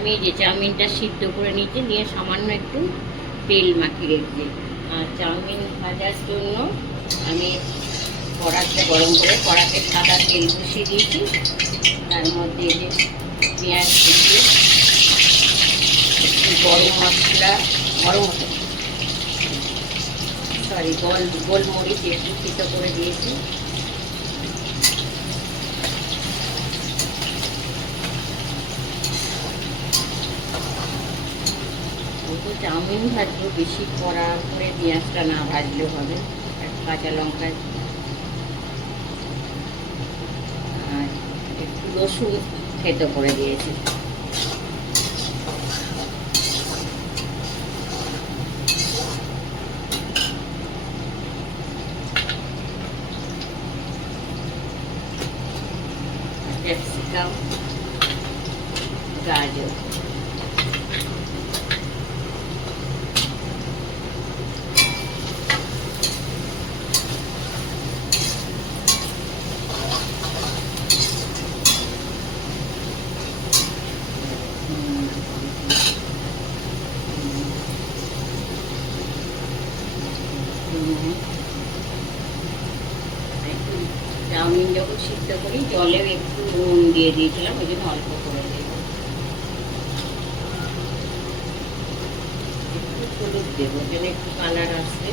আমি যে চাউমিনটা সিদ্ধ করে নিচ্ছি নিয়ে সামান্য একটু তেল মাখিয়ে রেখেছি। আর চাউমিন ভাজার জন্য আমি কড়াতে গরম করে কড়াতে সাদা তেল বসিয়ে দিয়েছি। তার মধ্যে যে পেঁয়াজ কুচি গরম মশলা, গরম সরি, গোল গোলমরিচ একটু সিদ্ধ করে দিয়েছি। ওই চাউমিন ভাজবো, বেশি কড়া করে পেঁয়াজটা না ভাজলেও হবে। কাঁচা লঙ্কা, আর একটু রসুন খেতে করে দিয়েছি। ক্যাপসিকাম, গাজর। চাউমিন যখন সিদ্ধ করি জলেও একটু নুন দিয়ে দিয়েছিলাম ওই জন্য অল্প করে দেব একটু হলুদ দেবো যেন একটু কালার আসবে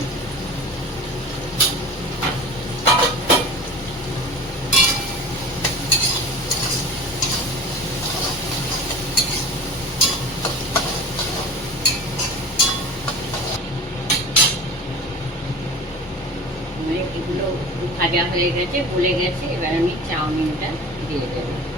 এগুলো ভাজা হয়ে গেছে গলে গেছে এবার আমি চাউমিনটা দিয়ে দেবো।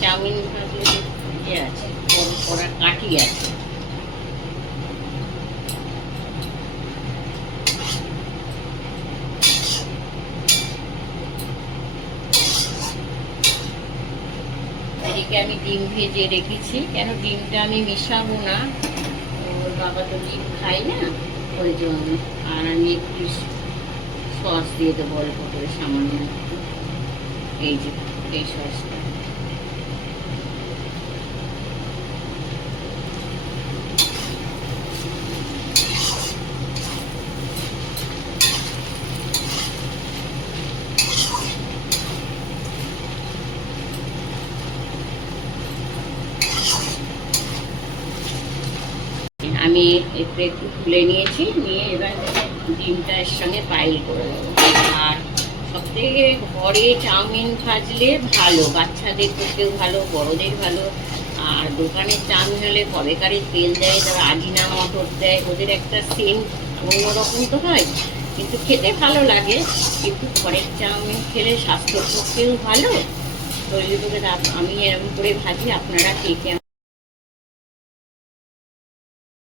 চাউমিন ইয়ে আছে কড়া কাঠি আছে। এদিকে আমি ডিম ভেজে রেখেছি, কেন ডিমটা আমি মিশাবো না? ওর বাবা তো ডিম খাই না, ওই জন্য। আর আমি একটু সস দিয়ে দেবো অল্প করে সামান্য। এই যে, এই সসটা। আমি একটু একটু খুলে নিয়েছি, নিয়ে এবার ডিমটা এর সঙ্গে পাইল করে দেবো আর সব থেকে ঘরে চাউমিন ভাজলে ভালো, বাচ্চাদের পক্ষেও ভালো, বড়দের ভালো। আর দোকানের চাউমিন হলে কবেকারে তেল দেয়, তারা আজিনা মটর দেয়, ওদের একটা সেন্ট অন্যরকম তো হয়, কিন্তু খেতে ভালো লাগে। কিন্তু ঘরের চাউমিন খেলে স্বাস্থ্যের পক্ষেও ভালো। শরীরের পক্ষে আমি এরকম করে ভাজি, আপনারা কে